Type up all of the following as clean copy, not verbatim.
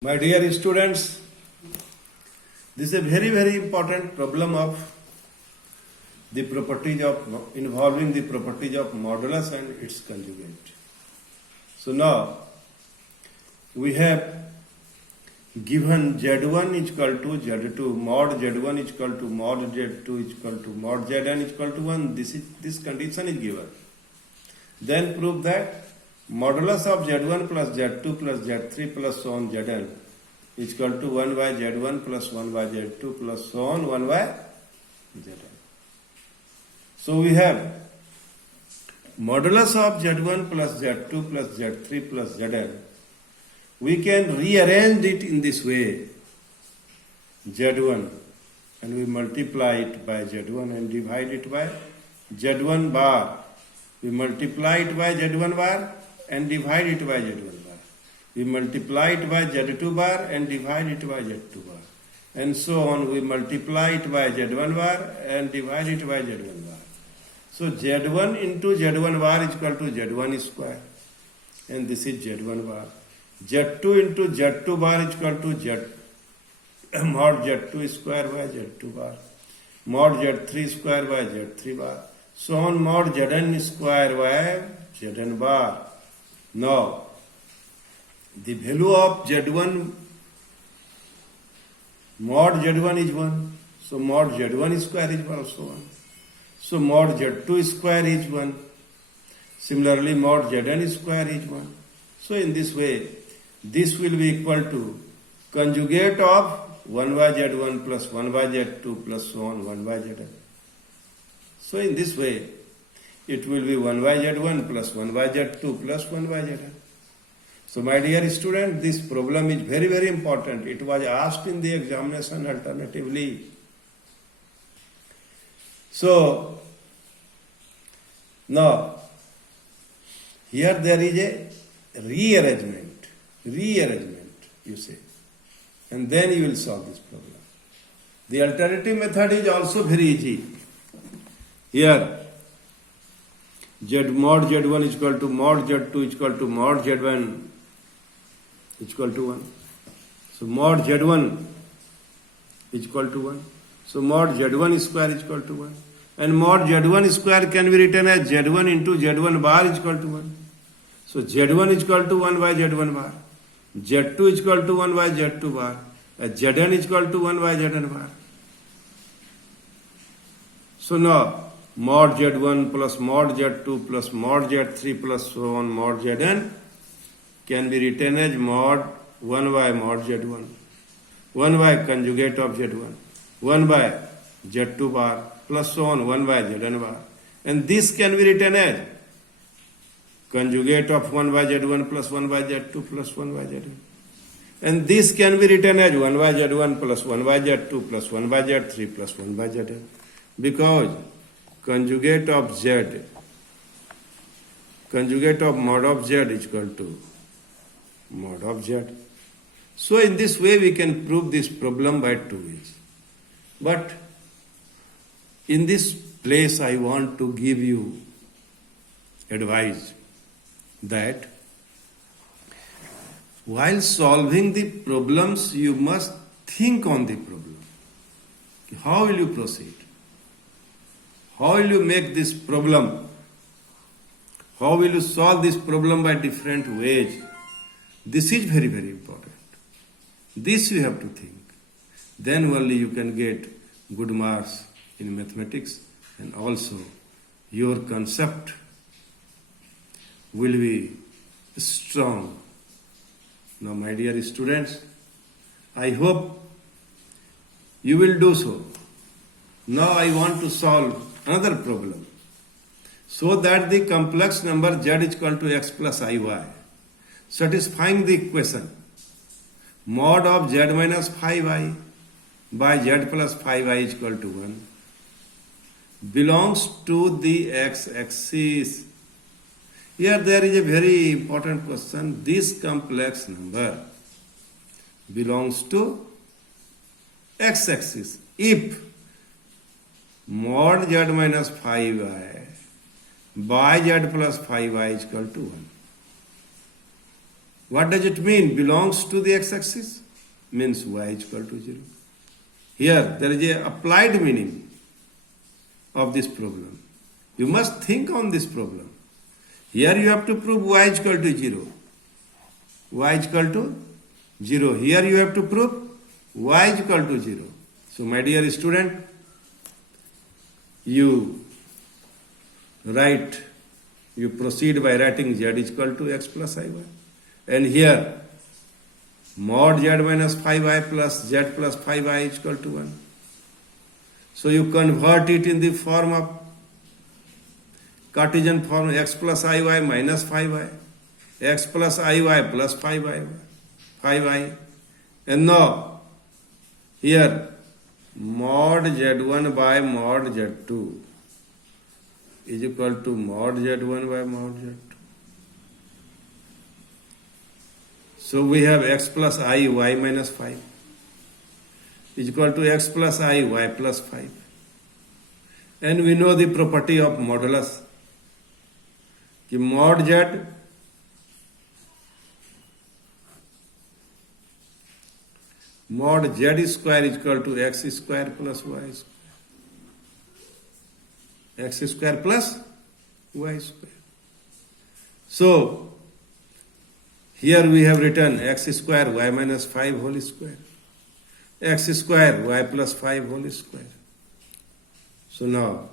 My dear students, this is a very important problem of the properties of involving the properties of modulus and its conjugate. So now we have given Z1 is equal to Z2, mod Z1 is equal to mod Z2 is equal to mod Zn is equal to 1. This condition is given. Then prove that modulus of Z1 plus Z2 plus Z3 plus so on Zn is equal to 1 by Z1 plus 1 by Z2 plus so on 1 by Zn. So we have modulus of Z1 plus Z2 plus Z3 plus Zn. We can rearrange it in this way. Z1 and we multiply it by Z1 and divide it by Z1 bar. We multiply it by Z1 bar and divide it by Z1 bar. We multiply it by Z2 bar and divide it by Z2 bar. And so on, we multiply it by Z1 bar and divide it by Z1 bar. So Z1 into Z1 bar is equal to Z1 square. And this is Z1 bar. Z2 into Z2 bar is equal to Z mod Z2 square by Z2 bar. Mod Z3 square by Z3 bar. So on mod Zn square by Zn bar. Now, the value of Z1, mod Z1 is 1. So mod Z1 square is also 1. So mod Z2 square is 1. Similarly, mod Zn square is 1. So in this way, this will be equal to conjugate of 1 by Z1 plus 1 by Z2 plus so on 1 by Zn. So in this way, it will be 1 by Z1 plus 1 by Z2 plus 1 by Zn. So my dear student, this problem is very important. It was asked in the examination alternatively. So, now, here there is a rearrangement, you say. And then you will solve this problem. The alternative method is also very easy. Here, Z mod Z1 is equal to mod Z2 is equal to mod Z1 is equal to 1. So mod Z1 is equal to 1. So mod Z1 square is equal to 1. And mod Z1 square can be written as Z1 into Z1 bar is equal to 1. So Z1 is equal to 1 by Z1 bar. Z2 is equal to 1 by Z2 bar. Zn is equal to 1 by Zn bar. So now, mod Z1 plus mod Z2 plus mod Z3 plus so on mod Zn can be written as mod 1 by mod Z1, 1 by conjugate of Z1, 1 by Z2 bar plus so on 1 by Zn bar. And this can be written as conjugate of 1 by Z1 plus 1 by Z2 plus 1 by Zn. And this can be written as 1 by Z1 plus 1 by Z2 plus 1 by Z3 plus 1 by Zn. Because conjugate of Z, conjugate of mod of Z is equal to mod of Z. So in this way we can prove this problem by two ways. But in this place I want to give you advice that while solving the problems you must think on the problem. How will you proceed? How will you make this problem? How will you solve this problem by different ways? This is very important. This you have to think. Then only you can get good marks in mathematics and also your concept will be strong. Now my dear students, I hope you will do so. Now I want to solve another problem. So that the complex number Z is equal to X plus IY, satisfying the equation mod of Z minus 5I by Z plus 5I is equal to 1 belongs to the X axis. Here there is a very important question. This complex number belongs to X axis if mod Z minus 5I by Z plus 5I is equal to 1. What does it mean? Belongs to the x-axis? Means y is equal to 0. Here, there is a applied meaning of this problem. You must think on this problem. Here you have to prove y is equal to 0. Y is equal to 0. Here you have to prove y is equal to 0. So my dear student, you proceed by writing z is equal to x plus iy. And here, mod z minus 5i plus z plus 5i is equal to 1. So you convert it in the form of Cartesian form, x plus iy minus 5i, x plus iy plus 5i. And now, here, mod z1 by mod z2 is equal to mod z1 by mod z2. So we have x plus I y minus 5 is equal to x plus I y plus 5. And we know the property of modulus. कि mod z square is equal to x square plus y square. X square plus y square. So, here we have written x square y minus 5 whole square. X square y plus 5 whole square. So now,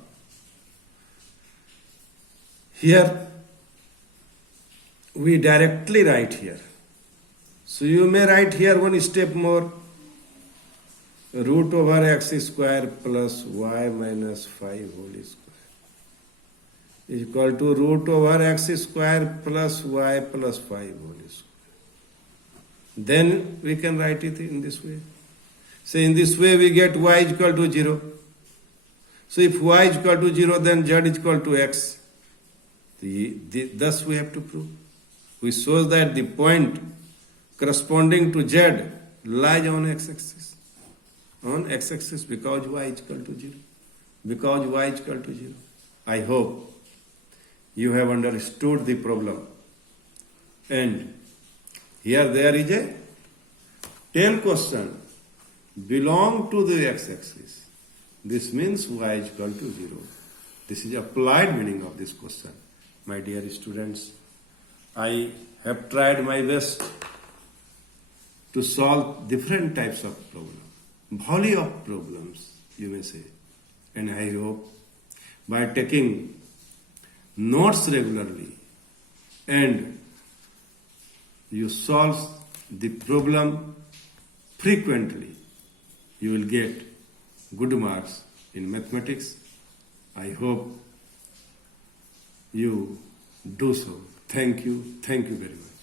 here we directly write here. So you may write here one step more. Root over x square plus y minus 5 whole square is equal to root over x square plus y plus 5 whole square. Then we can write it in this way. So in this way we get y is equal to 0. So if y is equal to 0, then z is equal to x. Thus we have to prove. We show that the point corresponding to z lies on x-axis. On x-axis because y is equal to 0. Because y is equal to 0. I hope you have understood the problem. And here there is a tail question. Belong to the x-axis. This means y is equal to 0. This is applied meaning of this question. My dear students, I have tried my best to solve different types of problems. Volley of problems, you may say. And I hope by taking notes regularly and you solve the problem frequently, you will get good marks in mathematics. I hope you do so. Thank you very much.